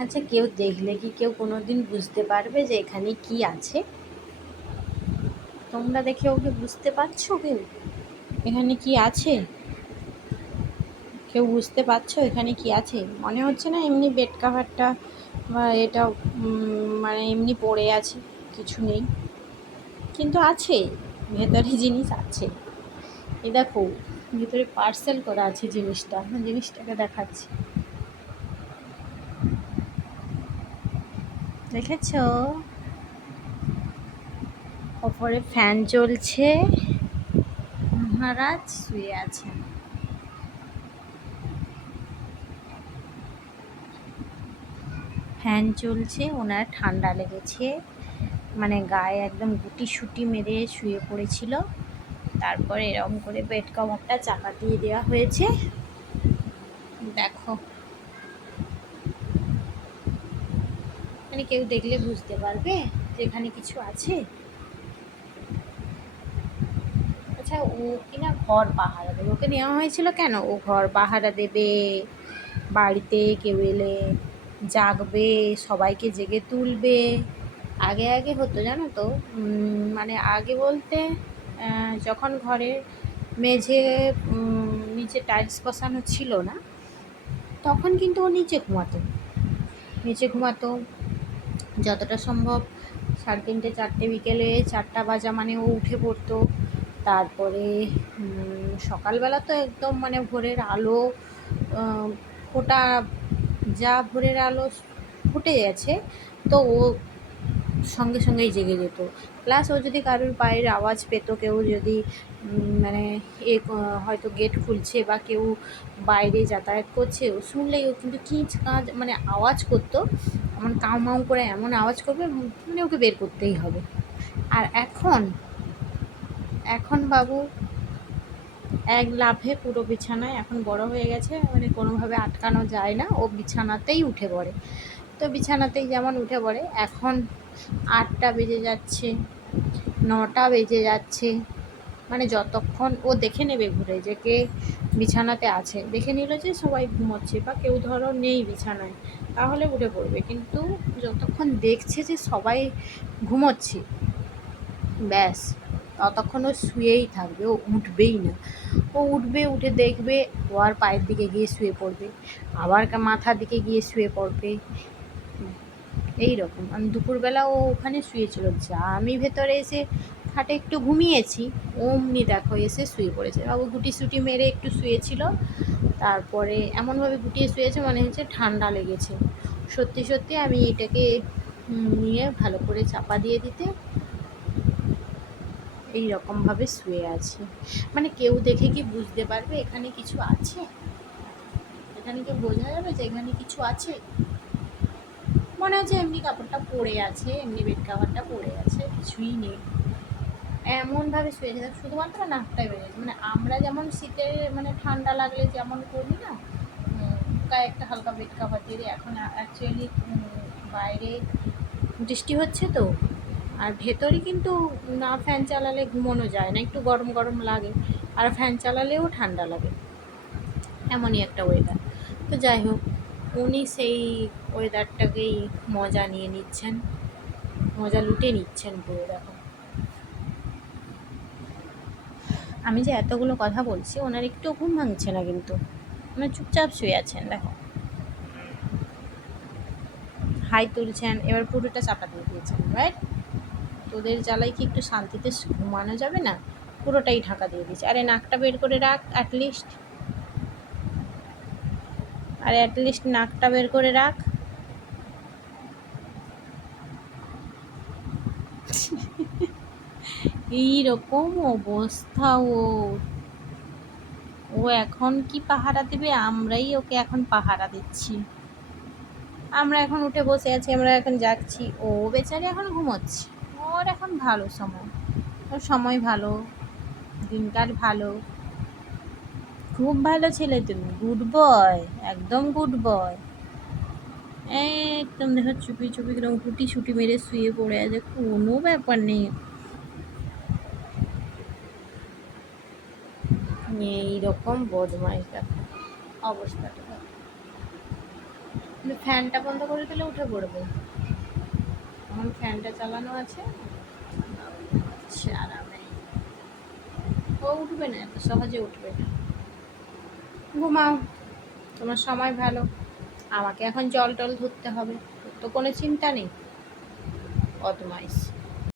আচ্ছা কেউ দেখলে কি কেউ কোনো দিন বুঝতে পারবে যে এখানে কি আছে? তোমরা দেখে ওকে বুঝতে পারছ কেউ? এখানে কি আছে? কেউ বুঝতে পারছ এখানে কি আছে? মনে হচ্ছে না এমনি বেড কাভারটা বা এটা মানে এমনি পড়ে আছে, কিছু নেই। কিন্তু আছে, ভেতরে জিনিস আছে। এ দেখো, ভেতরে পার্সেল করা আছে জিনিসটা জিনিসটাকে দেখাচ্ছি। দেখেছ? ওপরে ফ্যান চলছে মহারাজ শুয়ে আছেন। ফ্যান চলছে ওনার ঠান্ডা লেগেছে। মানে গায়ে একদম গুটি সুটি মেরে শুয়ে পড়েছিল। তারপরে এরকম করে বেড কভারটা চাপা দিয়ে দেওয়া হয়েছে। দেখো। মানে কেউ দেখলে বুঝতে পারবে যে এখানে কিছু আছে। আচ্ছা ও কিনা ঘর পাহারা দেবে। ওকে নেওয়া হয়েছিল কেন? ও ঘর পাহারা দেবে, বাড়িতে কেউ এলে জাগবে, সবাইকে জেগে তুলবে। আগে আগে হতো, জানো তো? মানে আগে বলতে যখন ঘরে মেঝে নিচে টাইলস বসানো ছিল না, তখন কিন্তু ও নিচে ঘুমাতো। নিচে ঘুমাতো। যতটা সম্ভব সাড়ে তিনটে, চারটে বিকেলে চারটা বাজা মানে ও উঠে পড়তো। তারপরে সকালবেলা তো একদম মানে ভোরের আলো ফোটা, যা ভোরের আলো ফুটে গেছে, তো ও সঙ্গে সঙ্গেই জেগে যেত। প্লাস ও যদি কারোর পায়ের আওয়াজ পেত, কেউ যদি মানে এ হয়তো গেট খুলছে বা কেউ বাইরে যাতায়াত করছে, ও শুনলেই ও কিন্তু কিঁচ কাঁচ মানে আওয়াজ করতো। এমন কাউ মাউ করে এমন আওয়াজ করবে মানে ওকে বের করতেই হবে। আর এখন এখন বাবু এক লাফে পুরো বিছানায় এখন বড় হয়ে গেছে মানে কোনোভাবে আটকানো যায় না, ও বিছানাতেই উঠে পড়ে। তো বিছানাতেই যেমন উঠে পড়ে, এখন আটটা বেজে যাচ্ছে, নটা বেজে যাচ্ছে মানে যতক্ষণ ও দেখে নেবে ঘুরে যে কে বিছানাতে আছে। দেখে নিল যে সবাই ঘুমোচ্ছে বা কেউ ধরো নেই বিছানায়, তাহলে উঠে পড়বে। কিন্তু যতক্ষণ দেখছে যে সবাই ঘুমোচ্ছে, ব্যাস, ততক্ষণ ও শুয়েই থাকবে, ও উঠবেই না। ও উঠবে, উঠে দেখবে ও আর পায়ের দিকে গিয়ে শুয়ে পড়বে, আবার মাথার দিকে গিয়ে শুয়ে পড়বে। এই রকম আমি দুপুরবেলা ও ওখানে শুয়েছিল, যা আমি ভেতরে এসে খাটে একটু ঘুমিয়েছি, অমনি দেখো এসে শুয়ে পড়েছে। বাবু গুটি সুটি মেরে একটু শুয়েছিল, তারপরে এমনভাবে গুটিয়ে শুয়েছে মনে হচ্ছে ঠান্ডা লেগেছে। সত্যি সত্যি আমি এটাকে নিয়ে ভালো করে চাপা দিয়ে দিতে এই রকমভাবে শুয়ে আছি। মানে কেউ দেখে কি বুঝতে পারবে এখানে কিছু আছে? এখানে কি বোঝা যাবে যে এখানে কিছু আছে? মনে হচ্ছে এমনি কাপড়টা পড়ে আছে, এমনি বেড কাভারটা পড়ে আছে, কিছুই নেই। এমনভাবে শুয়েছে দেখ শুধুমাত্র নাকটাই বেরিয়েছে মানে আমরা যেমন শীতে মানে ঠান্ডা লাগলে যেমন করি না গায়ে একটা হালকা বেড কাভার দিয়ে এখন অ্যাকচুয়ালি বাইরে বৃষ্টি হচ্ছে তো, আর ভেতরে কিন্তু না ফ্যান চালালে ঘুমোনো যায় না, একটু গরম গরম লাগে, আর ফ্যান চালালেও ঠান্ডা লাগে। এমনই একটা ওয়েদার তো যাই হোক উনি সেই ওয়েদারটাকেই মজা নিয়ে নিচ্ছেন। মজা লুটে নিচ্ছেন পুরো দেখো। আমি যে এতগুলো কথা বলছি, ওনার একটু ঘুম ভাঙছে না কিন্তু। ওনার চুপচাপ শুয়ে আছেন, দেখো। হাই তুলছেন, এবার পুরোটা চাপা দিয়ে দিয়েছেন রাইট তোদের জ্বালায় কি একটু শান্তিতে ঘুমানো যাবে না? পুরোটাই ঢাকা দিয়ে দিয়েছে। আরে নাকটা বের করে রাখ অ্যাটলিস্ট আরে অ্যাটলিস্ট নাকটা বের করে রাখ। এই রকম অবস্থা ও। ও এখন কি পাহারা দেবে? আমরাই ওকে এখন পাহারা দিচ্ছি। আমরা এখন উঠে বসে আছি, আমরা এখন যাচ্ছি। ও বেচারে এখন ঘুমোচ্ছে। ওর এখন ভালো সময়। ওর সময় ভালো, দিনকাল ভালো। খুব ভালো ছেলে তুমি গুড বয় একদম গুড বয় একদম দেখো চুপি চুপি কীরকম গুটি ছুটি মেরে শুয়ে পড়ে আছে, কোনো ব্যাপার নেই। এইরকম বদমাইশ দেখো অবস্থাটা ফ্যানটা বন্ধ করে দিলে উঠে পড়বে। এখন ফ্যানটা চালানো আছে। আচ্ছা আরামে। ও উঠবে না, এত সহজে উঠবে না। ঘুমাও, তোমার সময় ভালো। আমাকে এখন জল টল ধরতে হবে, তো কোনো চিন্তা নেই। বদমাইশ